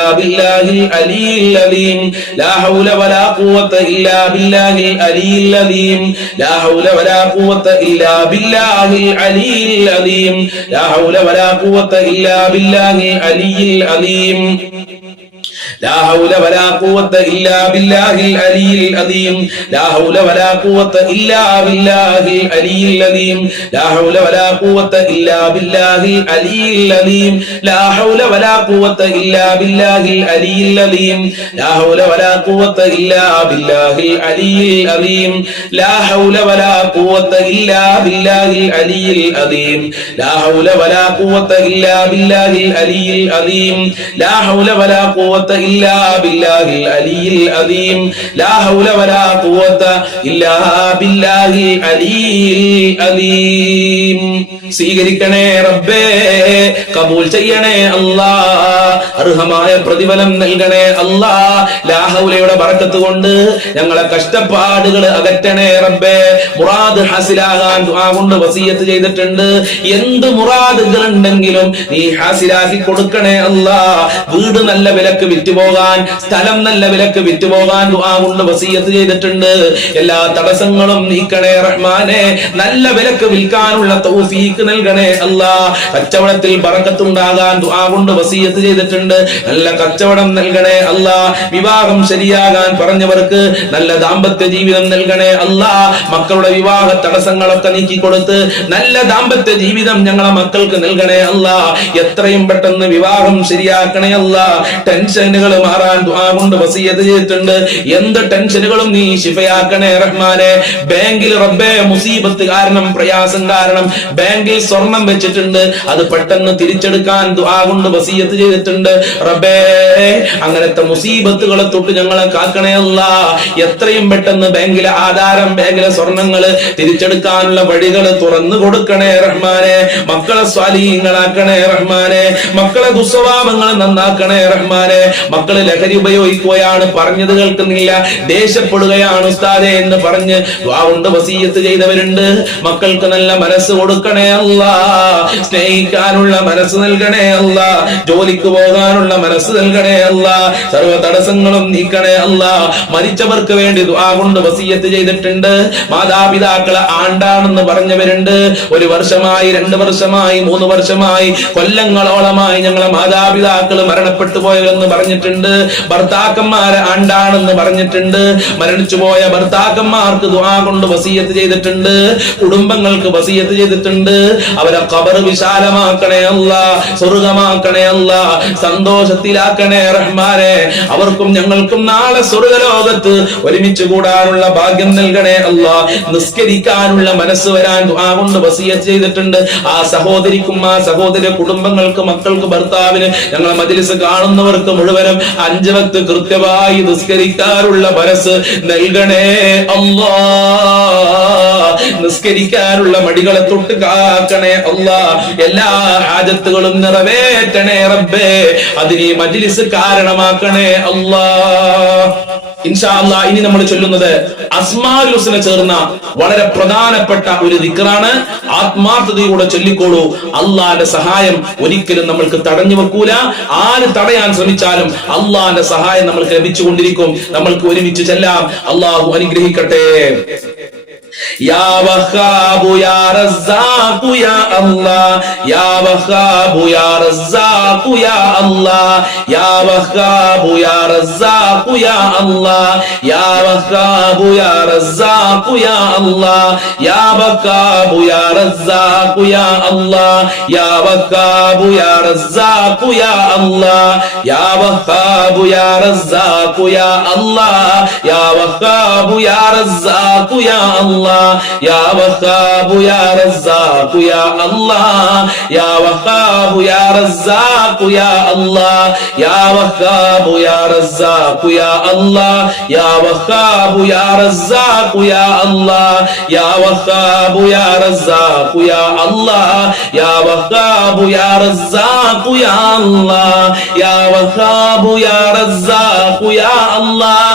إلا بالله العلي العظيم لا حول ولا قوة إلا بالله العلي العظيم لا حول ولا قوة إلا بالله العلي العظيم لا حول ولا قوة إلا بالله العلي العظيم لا حول ولا قوة إلا بالله العلي العظيم لا حول ولا قوة إلا بالله العلي العظيم لا حول ولا قوة إلا بالله العلي العظيم لا حول ولا قوة إلا بالله العلي العظيم لا حول ولا قوة إلا بالله العلي العظيم لا حول ولا قوة إلا بالله العلي العظيم لا حول ولا قوة إلا بالله العلي العظيم لا حول ولا قوة إلا بالله العلي العظيم لا حول ولا قوة إلا بالله العلي العظيم സ്വീകരിക്കണേ റബ്ബേ, കബൂൽ ചെയ്യണേ അല്ലാ, അർഹമായ പ്രതിഫലം നൽകണേ അല്ലാ. ലാ ഹൗലയുടെ ബറക്കത്ത് കൊണ്ട് ഞങ്ങളെ കഷ്ടപ്പാടുകൾ അകറ്റണേ റബ്ബേ. മുറാദ് ഹാസിലാകാൻ ദുആ കൊണ്ട് വസിയത്ത് ചെയ്തിട്ടുണ്ട്. എന്ത് മുറാദുകൾ ഉണ്ടെങ്കിലും നീ ഹാസിലാക്കി കൊടുക്കണേ അല്ലാ. വീട് നല്ല വിലക്ക് വിറ്റുപോകാൻ, സ്ഥലം നല്ല വിലക്ക് വിറ്റുപോകാൻ ദുആ കൊണ്ട് വസിയത്ത് ചെയ്തിട്ടുണ്ട്. എല്ലാ തടസ്സങ്ങളും നീക്കണേ റഹ്മാനെ. നല്ല വിലക്ക് വിൽക്കാനുള്ള തൗഫീഖ് നൽകണേ അല്ലാ. കച്ചവടത്തിൽ ബറക്കത്തുണ്ടാകാൻ ദുആ കൊണ്ട് വസിയത്ത് ചെയ്തിട്ടുണ്ട്. നല്ല കച്ചവടം നൽകണേ അല്ലാ. വിവാഹം ശരിയാകാൻ പറഞ്ഞവർക്ക് നല്ല ദാമ്പത്യ ജീവിതം നൽകണേ അല്ലാ. മക്കളുടെ വിവാഹ തടസ്സങ്ങളൊക്കെ നീക്കിക്കൊടുത്ത് നല്ല ദാമ്പത്യ ജീവിതം ഞങ്ങളെ മക്കൾക്ക് നൽകണേ അല്ലാ. എത്രയും പെട്ടെന്ന് വിവാഹം ശരിയാക്കണേ അല്ലാ. ടെൻഷനുകൾ മാറാൻ ദുആ കൊണ്ട് വസിയത്ത് ചെയ്തിട്ടുണ്ട്. എന്ത് ടെൻഷനുകളും നീ ശിഫയാക്കണേ റഹ്മാനെ. ബാങ്കിൽ റബ്ബേ മുസീബത്ത് കാരണം, പ്രയാസം കാരണം ബാങ്കിൽ സ്വർണം വെച്ചിട്ടുണ്ട്, അത് പെട്ടെന്ന് തിരിച്ചെടുക്കാൻ ദുആ കൊണ്ട് വസിയത്ത് ചെയ്തിട്ടുണ്ട് റബ്ബേ. അങ്ങനത്തെ മുസീബത്തുകളെ തൊട്ട് ഞങ്ങളെ കാക്കണേ അല്ലാ. എത്രയും പെട്ടെന്ന് ബാങ്കിലെ ആധാരം, ബാങ്കിലെ സ്വർണങ്ങള് തിരിച്ചെടുക്കാനുള്ള വഴികൾ തുറന്നു കൊടുക്കണേ റഹ്മാനെ. മക്കളെ സ്വാലിഹീങ്ങളാക്കണേ റഹ്മാനെ. മക്കളെ ദുസ്വഭാവങ്ങൾ നന്നാക്കണേ റഹ്മാനെ. മക്കള് ലഹരി ഉപയോഗിക്കുകയാണ്, പറഞ്ഞത് കേൾക്കുന്നില്ല, ദേഷ്യപ്പെടുകയാണ് ഉസ്താദേ എന്ന് പറഞ്ഞ് ദുആ കൊണ്ട് വസിയത്ത് ചെയ്തവരുണ്ട്. മക്കൾക്ക് നല്ല മനസ്സ് കൊടുക്കണേ അല്ലാ. സ്നേഹിക്കാനുള്ള മനസ്സ് നൽകണേ അല്ലാ. ജോലിക്ക് പോകാനുള്ള മനസ്സ് നൽകണേ അല്ലാ. സർവ്വ തടസ്സങ്ങളും നീക്കണേ അല്ലാ. മരിച്ചവർക്ക് വേണ്ടി ദുആ കൊണ്ട് വസിയത്ത് ചെയ്തിട്ടുണ്ട്. മാതാപിതാക്കളെ ആണ്ടാണെന്ന് പറഞ്ഞവരുണ്ട്. 1 വർഷമായി, 2 വർഷമായി, 3 വർഷമായി, കൊല്ലങ്ങളോളമായി ഞങ്ങളെ മാതാപിതാക്കൾ മരണപ്പെട്ടു പോയവരെന്ന് പറഞ്ഞിട്ടുണ്ട്. ഭർത്താക്കന്മാരെ ആണ്ടാണെന്ന് പറഞ്ഞിട്ടുണ്ട്. മരണിച്ചുപോയ ഭർത്താക്കന്മാർക്ക് ദുആ കൊണ്ട് വസിയത്ത് ചെയ്തിട്ടുണ്ട്. കുടുംബങ്ങൾക്ക് വസിയത്ത് ചെയ്തിട്ടുണ്ട്. അവരെ ഖബർ വിശാലമാക്കണേ അല്ലാ. സ്വർഗ്ഗമാക്കണേ അല്ലാ. സന്തോഷത്തിലാക്കണേ റഹ്മാനെ. അവർക്കും ഞങ്ങൾക്കും നാളെ സ്വർഗ്ഗലോകത്ത് ഒരുമിച്ച് കൂടാനുള്ള ഭാഗ്യം നൽകണേ അല്ലാ. നിസ്കരിക്കാനുള്ള മനസ്സ് വരാൻ ദുആ കൊണ്ട് വസിയത്ത് ചെയ്തിട്ടുണ്ട്. ആ സഹോദരിക്കും ആ സഹോദര കുടുംബങ്ങൾക്ക്, മക്കൾക്ക്, ഭർത്താവിന്, ഞങ്ങളെ മജ്‌ലിസ് കാണുന്നവർക്ക് മുഴുവനും 5 വക്ത് കൃത്യമായി നിസ്കരിക്കാനുള്ള മനസ്സ് നൽകണേ അല്ലാ. നിസ്കരിക്കാനുള്ള മടികളെ തൊട്ട് കാക്കണേ അല്ലാ. എല്ലാ ഹാജത്തുകളും നിറവേറ്റണേ റബ്ബേ. അതിന് ഈ മജ്‌ലിസ് കാരണമാക്കണേ അല്ലാ. ഇൻഷാ അല്ലാഹ് ഇനി നമ്മൾ ചൊല്ലുന്നത് അസ്മാഉൽ ഹുസ്ന ചേർന്ന വളരെ പ്രധാനപ്പെട്ട ഒരു ദിക്റാണ്. ആത്മാർത്ഥതയോടെ ചൊല്ലിക്കോളൂ. അള്ളാന്റെ സഹായം ഒരിക്കലും നമ്മൾക്ക് തടഞ്ഞു വെക്കൂല. ആര് തടയാൻ ശ്രമിച്ചാലും അള്ളാന്റെ സഹായം നമ്മൾക്ക് ലഭിച്ചുകൊണ്ടിരിക്കും. നമ്മൾക്ക് ഒരുമിച്ച് ചെല്ലാം. അള്ളാഹു അനുഗ്രഹിക്കട്ടെ. യാ വഹാബു യാ റസ്സാഖു യാ അല്ലാഹ് യാ വഹാബു യാ റസ്സാഖു യാ അല്ലാഹ് യാ വഹാബു യാ റസ്സാഖു യാ അല്ലാഹ് യാ വഹാബു യാ റസ്സാഖു യാ അല്ലാഹ് യാ വഹാബു യാ റസ്സാഖു യാ അല്ലാഹ് യാ വഹാബു യാ റസ്സാഖു യാ അല്ലാഹ് യാ വഹാബു യാ റസ്സാഖു യാ അല്ലാഹ് യാ വഹാബു യാ റസ്സാഖു യാ അല്ലാഹ് യാ വഹാബു യാ റസ്സാഖു യാ അല്ലാഹ് യാ വഹാബു യാ റസ്സാഖു യാ അല്ലാഹ് യാ വഹാബു യാ റസ്സാഖു യാ അല്ലാഹ് യാ വഹാബു യാ റസ്സാഖു യാ അല്ലാഹ് യാ വഹാബു യാ റസ്സാഖു യാ അല്ലാഹ് യാ വഹാബു യാ റസ്സാഖു യാ അല്ലാഹ് യാ വഹാബു യാ റസ്സാഖു യാ അല്ലാഹ്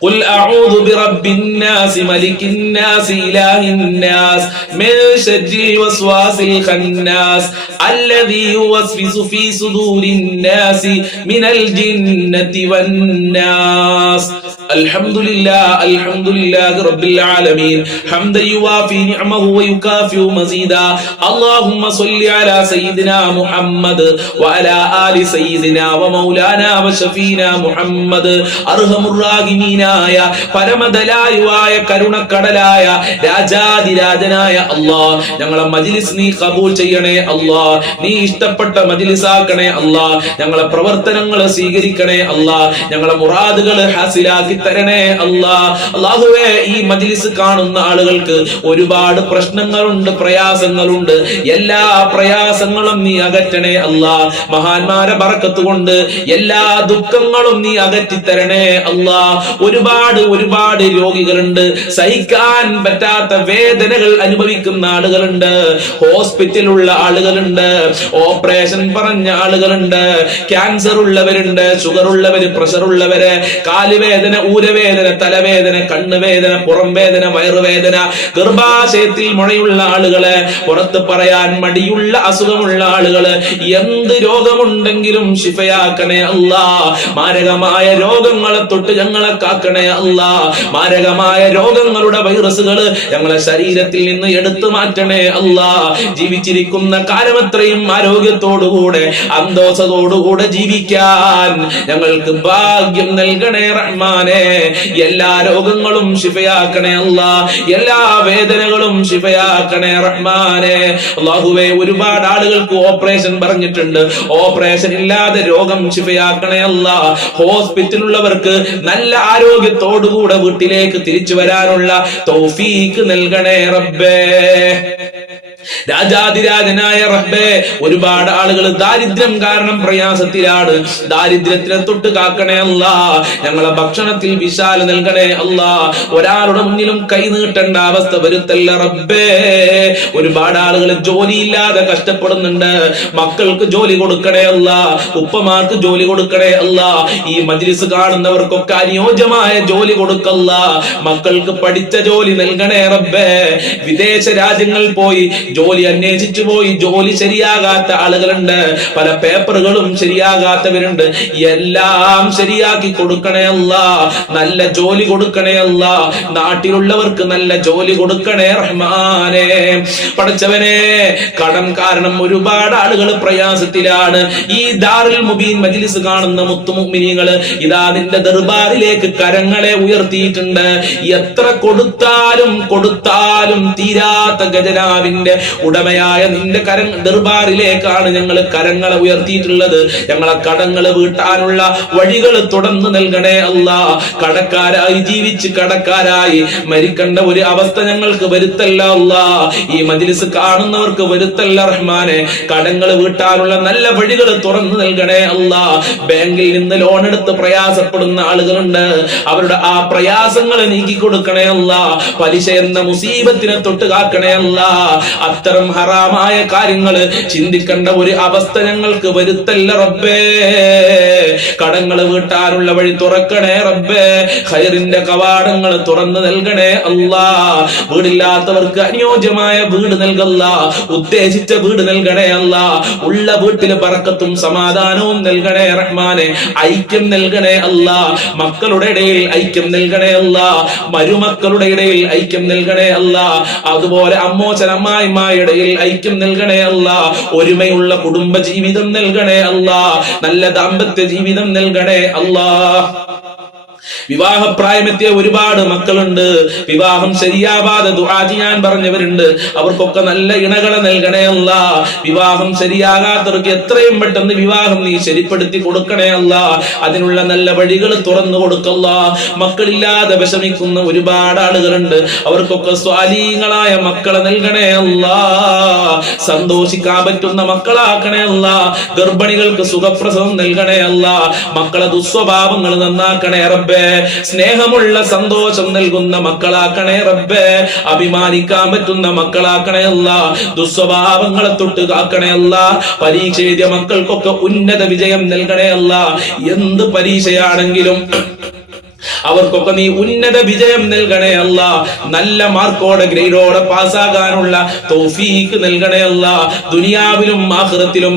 قل أعوذ برب الناس ملك الناس إله الناس من شر الوسواس الخناس الذي يوسوس في صدور الناس من الجنة والناس. الحمد لله رب العالمين حمدا يوافي نعمه ويكافئ مزيدا. اللهم صل على سيدنا محمد وعلى آل سيدنا ومولانا وشفينا محمد. أرحم الراحمين പരമദയാലുവായ കരുണക്കടലായ രാജാതിരാജനായ അല്ലാഹ്, ഞങ്ങളെ മജ്ലിസ് നീ കബൂൽ ചെയ്യണേ അല്ലാഹ്. നീ ഇഷ്ടപ്പെട്ട മജ്ലിസാക്കണേ അല്ലാഹ്. ഞങ്ങളെ പ്രവർത്തനങ്ങൾ സ്വീകരിക്കണേ അല്ലാഹ്. ഞങ്ങളെ മുറാദുകൾ ഹാസിലാക്കി തരണേ അല്ലാഹ്. അല്ലാഹുവേ, ഈ മജ്ലിസ് കാണുന്ന ആളുകൾക്ക് ഒരുപാട് പ്രശ്നങ്ങളുണ്ട്, പ്രയാസങ്ങളുണ്ട്. എല്ലാ പ്രയാസങ്ങളും നീ അകറ്റണേ അല്ലാഹ്. മഹാന്മാരെ ബറക്കത്ത് കൊണ്ട് എല്ലാ ദുഃഖങ്ങളും നീ അകറ്റി തരണേ അല്ലാഹ്. ഒരുപാട് രോഗികളുണ്ട്, സഹിക്കാൻ പറ്റാത്ത വേദനകൾ അനുഭവിക്കുന്ന ആളുകളുണ്ട്, ഹോസ്പിറ്റലുള്ള ആളുകളുണ്ട്, ഓപ്പറേഷൻ പറഞ്ഞ ആളുകളുണ്ട്, ക്യാൻസർ ഉള്ളവരുണ്ട്, ഷുഗർ ഉള്ളവര്, പ്രഷർ ഉള്ളവര്, കാലുവേദന, ഊരവേദന, തലവേദന, കണ്ണുവേദന, പുറം വേദന, വയറുവേദന, ഗർഭാശയത്തിൽ മുഴയുള്ള ആളുകള്, പുറത്ത് പറയാൻ മടിയുള്ള അസുഖമുള്ള ആളുകള്, എന്ത് രോഗമുണ്ടെങ്കിലും ശിഫയാക്കണേ അല്ലാഹ്. മാരകമായ രോഗങ്ങളെ തൊട്ട് ഞങ്ങളെ കാക്കണേ അല്ലാഹ്. മാരകമായ രോഗങ്ങളുടെ വൈറസുകള് ഞങ്ങളെ ശരീരത്തിൽ നിന്ന് എടുത്തു മാറ്റണേ അല്ലാഹ്. ജീവിച്ചിരിക്കുന്ന കാലമത്രയും ആരോഗ്യത്തോടുകൂടെ അന്തോഷത്തോടുകൂടെ ജീവിക്കാൻ ഞങ്ങൾക്ക് ഭാഗ്യം നൽകണേ റഹ്മാനെ. എല്ലാ രോഗങ്ങളും ശിഫയാക്കണേ അല്ലാഹ്. എല്ലാ വേദനകളും ശിഫയാക്കണേ റഹ്മാനെ. അല്ലാഹുവേ, ഒരുപാട് ആളുകൾക്ക് ഓപ്പറേഷൻ പറഞ്ഞിട്ടുണ്ട്, ഓപ്പറേഷൻ ഇല്ലാതെ രോഗം ശിഫയാക്കണേ അല്ലാഹ്. ഹോസ്പിറ്റലുള്ളവർക്ക് നല്ല ആരോഗ്യത്തോടുകൂടെ വീട്ടിലേക്ക് തിരിച്ചു വരാനുള്ള തൗഫീക്ക് നൽകണേ റബ്ബേ. രാജാതിരാജനായ റബ്ബേ, ഒരുപാട് ആളുകൾ ദാരിദ്ര്യം കാരണം പ്രയാസത്തിലാണ്. ദാരിദ്ര്യത്തിനെ തൊട്ട് കാക്കണേ അല്ലാഹ്. ഞങ്ങളെ ഭക്ഷണത്തിൽ വിശാല നൽകണേ അല്ലാഹ്. ഒരാളുടെ മുന്നിലും കൈ നീട്ടേണ്ട അവസ്ഥ വരുത്തല്ല റബ്ബേ. ഒരുപാട് ആളുകൾ ജോലിയില്ലാതെ കഷ്ടപ്പെടുന്നുണ്ട്. മക്കൾക്ക് ജോലി കൊടുക്കണേ അല്ലാഹ്. ഉപ്പമാർക്ക് ജോലി കൊടുക്കണേ അല്ലാഹ്. ഈ മജ്ലിസ് കാണുന്നവർക്കൊക്കെ അനുയോജ്യമായ ജോലി കൊടുക്കല്ല. മക്കൾക്ക് പഠിച്ച ജോലി നൽകണേ റബ്ബേ. വിദേശ രാജ്യങ്ങളിൽ പോയി ജോലി അന്വേഷിച്ചു പോയി ജോലി ശരിയാകാത്ത ആളുകളുണ്ട്, പല പേപ്പറുകളും ശരിയാകാത്തവരുണ്ട്. എല്ലാം ശരിയാക്കി കൊടുക്കണേ അല്ലാഹ്. നല്ല ജോലി കൊടുക്കണേ അല്ലാഹ്. നാട്ടിലുള്ളവർക്ക് നല്ല ജോലി കൊടുക്കണേ റഹ്മാനെ. പടച്ചവനെ, കടം കാരണം ഒരുപാട് ആളുകൾ പ്രയാസത്തിലാണ്. ഈ ദാറുൽ മുബീൻ മജ്ലിസ് കാണുന്ന മുത്തുമുഅ്മിനീങ്ങള് ഇതാ നിന്റെ ദർബാറിലേക്ക് കരങ്ങളെ ഉയർത്തിയിട്ടുണ്ട്. എത്ര കൊടുത്താലും തീരാത്ത ഖജനാവിന്റെ ഉടമയായ നിന്റെ ദർബാറിലേക്കാണ് ഞങ്ങൾ കരങ്ങളെ ഉയർത്തിയിട്ടുള്ളത്. ഞങ്ങളെ കടങ്ങൾ വീട്ടാനുള്ള വഴികൾ തുടർന്ന് നൽകണേ അല്ലാഹ്. കടക്കാരായി ജീവിച്ച് കടക്കാരായി മരിക്കേണ്ട ഒരു അവസ്ഥ ഞങ്ങൾക്ക് വരുത്തല്ല അല്ലാഹ്. ഈ മജ്ലിസ് കാണുന്നവർക്ക് വരുത്തല്ല റഹ്മാനെ. കടങ്ങൾ വീട്ടാനുള്ള നല്ല വഴികൾ തുറന്നു നൽകണേ അല്ലാഹ്. ബാങ്കിൽ നിന്ന് ലോൺ എടുത്ത് പ്രയാസപ്പെടുന്ന ആളുകളുണ്ട്, അവരുടെ ആ പ്രയാസങ്ങൾ നീക്കി കൊടുക്കണേ അല്ലാഹ്. പലിശ എന്ന മുസീബത്തിനെ തൊട്ട് കാക്കണേ അല്ലാഹ്. അത്തരം ഹറാമായ കാര്യങ്ങൾ ചിന്തിക്കേണ്ട ഒരു അവസ്ഥ ഞങ്ങൾക്ക് വരുത്തല്ല റബ്ബേ. കടങ്ങൾ വീട്ടാനുള്ള വഴി തുറക്കണേ റബ്ബേ. ഖൈറിന്റെ കവാടങ്ങൾ തുറന്നു നൽകണേ അല്ലാഹ്. വീടില്ലാത്തവർക്ക് അനുയോജ്യമായ വീട് നൽകല്ല, ഉദ്ദേശിച്ച വീട് നൽകണേ അല്ലാഹ്. ഉള്ള വീട്ടില് ബറക്കത്തും സമാധാനവും നൽകണേ റഹ്മാനെ. ഐക്യം നൽകണേ അല്ലാഹ്. മക്കളുടെ ഇടയിൽ ഐക്യം നൽകണേ അല്ലാഹ്. മരുമക്കളുടെ ഇടയിൽ ഐക്യം നൽകണേ അല്ലാഹ്. അതുപോലെ അമ്മോച്ചനമ്മായിമാരുടെ ഇടയിൽ ഐക്യം നൽകണേ അല്ലാഹ്. ഒരുമയുള്ള കുടുംബ ജീവിതം നൽകണേ അല്ലാഹ്. നല്ല ദാമ്പത്യ ജീവിതം നൽകണേ അല്ലാഹ്. വിവാഹപ്രായമെത്തിയ ഒരുപാട് മക്കളുണ്ട്, വിവാഹം ശരിയാവാതെ ദുആ ചെയ്യാൻ പറഞ്ഞവരുണ്ട്. അവർക്കൊക്കെ നല്ല ഇണകളെ നൽകണേ അല്ലാഹ്. വിവാഹം ശരിയാകാത്തവർക്ക് എത്രയും പെട്ടെന്ന് വിവാഹം നീ ശരിപ്പെടുത്തി കൊടുക്കണേ അല്ലാഹ്. അതിനുള്ള നല്ല വഴികൾ തുറന്നു കൊടുക്കല്ലാ. മക്കളില്ലാതെ വിഷമിക്കുന്ന ഒരുപാട് ആളുകളുണ്ട്, അവർക്കൊക്കെ സ്വാലീങ്ങളായ മക്കളെ നൽകണേ അല്ലാഹ്. സന്തോഷിക്കാൻ പറ്റുന്ന മക്കളാക്കണേ അല്ലാഹ്. ഗർഭിണികൾക്ക് സുഖപ്രസവം നൽകണേ അല്ലാഹ്. മക്കളെ ദുസ്വഭാവങ്ങൾ നന്നാക്കണേ റബ്ബേ. സ്നേഹമുള്ള സന്തോഷം നൽകുന്ന മക്കളാക്കണേ റബ്ബേ. അഭിമാനിക്കാൻ പറ്റുന്ന മക്കളാക്കണേ അല്ലാഹ്. ദുസ്വഭാവങ്ങളെ തൊട്ട് കാക്കണേ അല്ലാഹ്. പരീക്ഷ എഴുതിയ മക്കൾക്കൊക്കെ ഉന്നത വിജയം നൽകണേ അല്ലാഹ്. എന്ത് പരീക്ഷയാണെങ്കിലും അവർക്കൊക്കെ നീ ഉന്നത വിജയം നൽകണേ അല്ലാ. നല്ല മാർക്കോടെ ഗ്രേഡോടെ പാസ്സാകാനുള്ള തൗഫീഖ് നൽകണേ അല്ലാ. ദുനിയാവിലും ആഖിറത്തിലും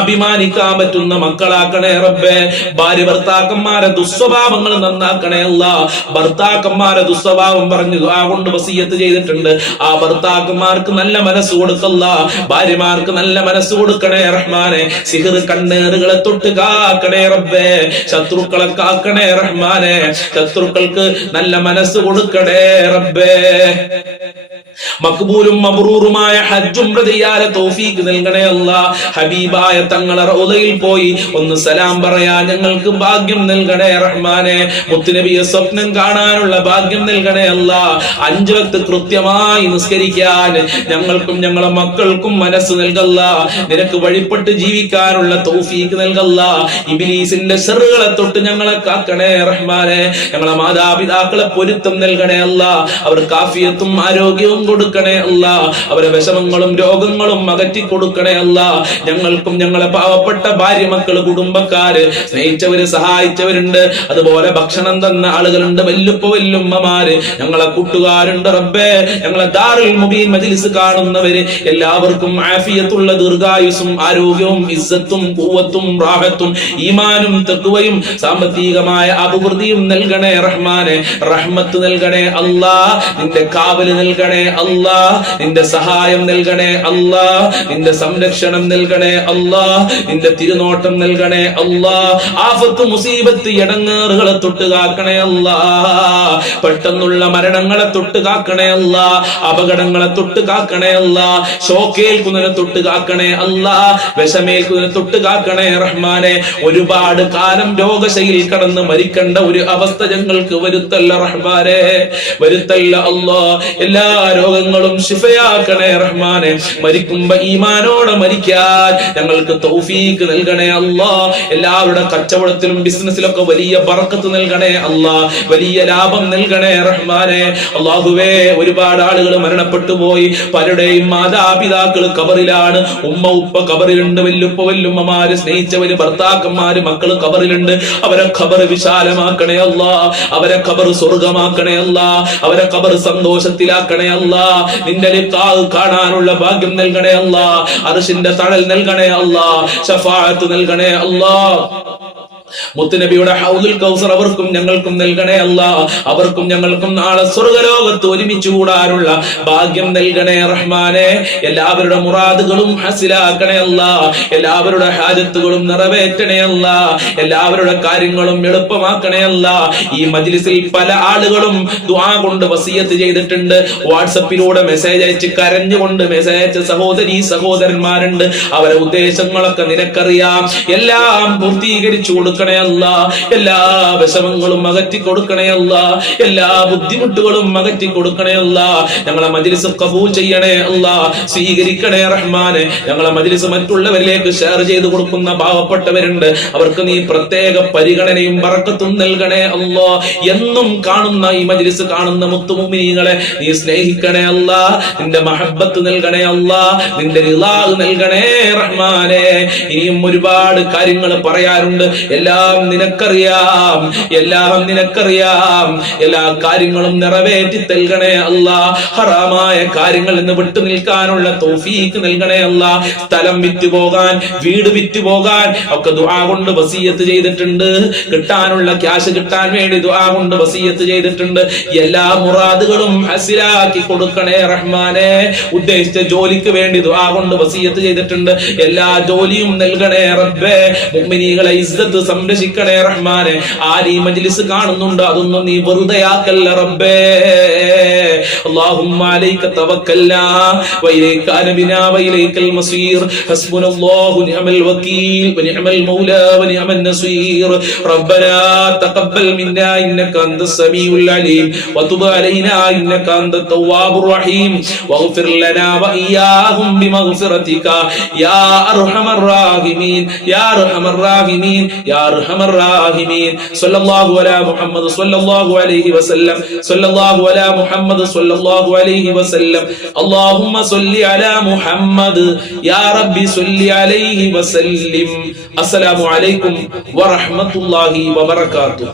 അഭിമാനിക്കാൻ പറ്റുന്ന മക്കളാക്കണേ റബ്ബേ. ഭാര്യ ഭർത്താക്കന്മാരെ ദുസ്വഭാവങ്ങൾ നന്നാക്കണേ അല്ലാ. ഭർത്താക്കന്മാരെ ദുസ്വഭാവം പറഞ്ഞു ദുആ കൊണ്ട് വസിയത്ത് ചെയ്തിട്ടുണ്ട്. ആ ഭർത്താക്കന്മാർക്ക് നല്ല മനസ്സ് കൊടുക്കല്ല, ഭാര്യമാർക്ക് നല്ല മനസ്സ് കൊടുക്കണേ റഹ്മാനെ. സിഹ്ർ കണ്ണേറുകളെ തൊട്ട് കാക്കണേ റബ്ബേ. ശത്രുക്കളെ കാക്കണേ റഹ്മാനെ. ശത്രുക്കൾക്ക് നല്ല മനസ്സ് കൊടുക്കണേ റബ്ബേ. മഖ്ബൂലും മബ്റൂറുമായ ഹജ്ജ് ഉംറ ചെയ്യാതെ തൗഫീഖ് നൽകണേ അല്ലാ. ഹബീബായ തങ്ങളെ റൗളയിൽ പോയി ഒന്ന് സലാം പറയാൻ ഞങ്ങൾക്ക് ഭാഗ്യം നൽകണേ റഹ്മാനെ. മുത്തുനബിയെ സ്വപ്നം കാണാനുള്ള ഭാഗ്യം നൽകണേ അല്ലാ. 5 വക്ത് കൃത്യമായി നിസ്കരിക്കാൻ ഞങ്ങൾക്കും ഞങ്ങളെ മക്കൾക്കും മനസ്സ് നൽകല്ല. നിനക്ക് വഴിപ്പെട്ട് ജീവിക്കാനുള്ള തൗഫീഖ് നൽകല്ല. ഇബ്ലീസിന്റെ ശർറുകളെ തൊട്ട് ഞങ്ങളെ കാക്കണേ റഹ്മാനെ. ഞങ്ങളെ മാതാപിതാക്കളെ പൊരുത്തം നൽകണേ അല്ലാ. അവർക്ക് ആഫിയത്തും ആരോഗ്യവും കൊടുക്കണേ അല്ലാ. അവരെ വിഷമങ്ങളും രോഗങ്ങളും അകറ്റി കൊടുക്കണേ അല്ലാ. ഞങ്ങൾക്കും ഞങ്ങളെ പാവപ്പെട്ട ഭാര്യ മക്കള് കുടുംബക്കാര് സ്നേഹിച്ചവര് സഹായിച്ചവരുണ്ട്. അതുപോലെ ഭക്ഷണം തന്ന ആളുകളുണ്ട്, വല്ലുപ്പ വല്ലുമ്മമാര്, ഞങ്ങളെ കൂട്ടുകാരുണ്ട് റബ്ബേ. ഞങ്ങളെ ദാറുൽ മുബീൻ മജ്ലിസ് കാണുന്നവര് എല്ലാവർക്കും ആഫിയത്തുള്ള ദീർഘായുസും ആരോഗ്യവും ഇസ്സത്തും ഖുവ്വത്തും റാഹത്തും ഈമാനും തഖ്വയും സാമ്പത്തികമായ അഭിവൃദ്ധിയും നൽകണേ റഹ്മാനെ. റഹ്മത്ത് നൽകണേ അല്ലാ. നിന്റെ കാവല് നൽകണേ അല്ലാ. നിന്റെ സഹായം നൽകണേ അല്ലാ. നിന്റെ സംരക്ഷണം നൽകണേ അല്ലാ. നിന്റെ തിരുനോട്ടം നൽകണേ അല്ലാ. ആഫത്ത് മുസീബത്ത് ഇടങ്ങേറുകളെ തൊട്ട് കാക്കണേ അല്ലാ. പെട്ടെന്നുള്ള മരണങ്ങളെ തൊട്ട് കാക്കണേ അല്ലാ. അപകടങ്ങളെ തൊട്ട് കാക്കണേ അല്ലാ. ഷോക്കേൽക്കുന്നതിനെ തൊട്ട് കാക്കണേ അല്ലാ. വിഷമേൽക്കുന്നതിനെ തൊട്ട് കാക്കണേ റഹ്മാനെ. ഒരുപാട് കാലം രോഗശൈലിയിൽ കടന്ന് മരിക്കേണ്ട ഒരു അവസ്ഥ ഞങ്ങൾക്ക് വരുത്തല്ല റഹ്മാനെ, വരുത്തല്ല അല്ലാ. എല്ലാ രോഗങ്ങളും ശിഫയാക്കണേ റഹ്മാനെ. മരിക്കുമ്പോ ഈമാനോടെ മരിക്കാൻ ഞങ്ങൾക്ക് തൗഫീഖ് നൽകണേ അല്ലാ. എല്ലാവരുടെ കച്ചവടത്തിലും ബിസിനസ്സിലൊക്കെ വലിയ ബറക്കത്ത് നൽകണേ അല്ലാ. വലിയ ലാഭം നൽകണേ റഹ്മാനെ. അല്ലാഹുവേ, ഒരുപാട് ആളുകൾ മരണപ്പെട്ടു പോയി. പലരുടെയും മാതാപിതാക്കൾ കബറിലാണ്. ഉമ്മ ഉപ്പ കബറിലുണ്ട്, വല്ലുപ്പ വല്ലുമ്മമാര്, സ്നേഹിച്ചവര്, ഭർത്താക്കന്മാര്, മക്കള് കബറിലുണ്ട്. അവരെ ഖബർ വിശാലമാക്കണേ അല്ലാ. അവരെ ഖബർ സ്വർഗമാക്കണേ അല്ലാ. അവരെ ഖബർ സന്തോഷത്തിലാക്കണേ അല്ലാ. നിന്റെ ലിഖാഅ് കാണാനുള്ള ഭാഗ്യം നൽകണേ അല്ലാ. അർശിന്റെ തണൽ നൽകണേ അല്ലാ. ശഫാഅത്ത് നൽകണേ അല്ലാ. മുത്തുനബിയുടെ ഹൗദുൽ കൗസർ അവർക്കും ഞങ്ങൾക്കും നൽകണേ അല്ലാ. അവർക്കും ഞങ്ങൾക്കും നാളെ സ്വർഗ്ഗലോകത്ത് ഒരുമിച്ച് കൂടാനുള്ള ഭാഗ്യം നൽകണേ റഹ്മാനെ. എല്ലാവരുടെ മുറാദുകളും ഹസിലാക്കണേ അല്ലാ. എല്ലാവരുടെ ഹാജത്തുകളും നിറവേറ്റണേ അല്ലാ. എല്ലാവരുടെ കാര്യങ്ങളും എളുപ്പമാക്കണേ അല്ലാ. ഈ മജ്ലിസിൽ പല ആളുകളും ദുആ കൊണ്ട് വസിയത്ത് ചെയ്തിട്ടുണ്ട്. വാട്സപ്പിലൂടെ മെസ്സേജ് അയച്ച് കരഞ്ഞുകൊണ്ട് മെസ്സേജ് അയച്ച സഹോദരീ സഹോദരന്മാരുണ്ട്. അവരെ ഉദ്ദേശങ്ങളൊക്കെ നിനക്കറിയാം. എല്ലാം പൂർത്തീകരിച്ചു കൊടുക്കണേ അല്ലാ. എല്ലാ വിഷമങ്ങളും അകറ്റി കൊടുക്കണേ അല്ലാ. എല്ലാ ബുദ്ധിമുട്ടുകളും അകറ്റി കൊടുക്കണേ അല്ലാ. ഞങ്ങളെ മജ്ലിസ് ഖബൂൽ ചെയ്യണേ അല്ലാ. സ്വീകരിക്കണേ റഹ്മാനെ. ഞങ്ങളെ മജ്ലിസ് മറ്റുള്ളവരിലേക്ക് ഷെയർ ചെയ്ത് കൊടുക്കുന്ന പാവപ്പെട്ടവരുണ്ട്. അവർക്ക് നീ പ്രത്യേക പരിഗണനയും ബറക്കത്തും നൽകണേ അല്ലാ. എന്നും കാണുന്ന ഈ മജ്ലിസ് കാണുന്ന മുത്തുമുഅ്മിനീങ്ങളെ നീ സ്നേഹിക്കണേ അല്ലാ. നിന്റെ മഹബ്ബത്ത് നൽകണേ അല്ലാ. നിന്റെ റിളാ നൽകണേ റഹ്മാനെ. ഇനിയും ഒരുപാട് കാര്യങ്ങൾ പറയാറുണ്ട്. എല്ലാം നിനക്കറിയാം, എല്ലാം നിനക്കറിയാം. എല്ലാ കാര്യങ്ങളും നിറവേറ്റി നൽകണേ അല്ലാ. ഹറാമായ കാര്യങ്ങളിൽ നിന്ന് വിട്ടു നിൽക്കാനുള്ള തൗഫീഖ് നൽകണേ അല്ലാ. സ്ഥലം വിറ്റുപോകാൻ, വീട് വിറ്റുപോകാൻ ഒക്കെ ദുആ കൊണ്ട് വസിയത്ത് ചെയ്തിട്ടുണ്ട്. കിട്ടാനുള്ള ക്യാഷ് കിട്ടാൻ വേണ്ടി ദുആ കൊണ്ട് വസിയത്ത് ചെയ്തിട്ടുണ്ട്. എല്ലാ മുറാദുകളും ഹസിലാക്കി കൊടുക്കണേ റഹ്മാനെ. ഉദ്ദേശിച്ച ജോലിക്ക് വേണ്ടി ദുആ കൊണ്ട് വസിയത്ത് ചെയ്തിട്ടുണ്ട്. എല്ലാ ജോലിയും നൽകണേ റബ്ബേ. മുഅ്മിനീകളെ ഇസ്സത്ത് സംരക്ഷിക്കണേ റഹ്മാനെ. ആരീ മജ്ലിസ് കാണുന്നുണ്ട്, അതൊന്നും നീ വെറുതെയാക്കല്ല റബ്ബേ. اللهم عليك توكلنا وإليك أنبنا وإليك المصير حسبنا الله ونعم الوكيل ونعم المولى ونعم النصير ربنا تقبل منا إنك أنت السميع العليم وتب علينا إنك أنت التواب الرحيم واغفر لنا وإياهم بمغفرتك يا أرحم الراحمين يا أرحم الراحمين يا أرحم الراحمين صلى الله على محمد صلى الله عليه وسلم صلى الله على محمد صلى الله عليه وسلم اللهم صل على محمد يا ربي صل عليه وسلم. السلام عليكم ورحمة الله وبركاته.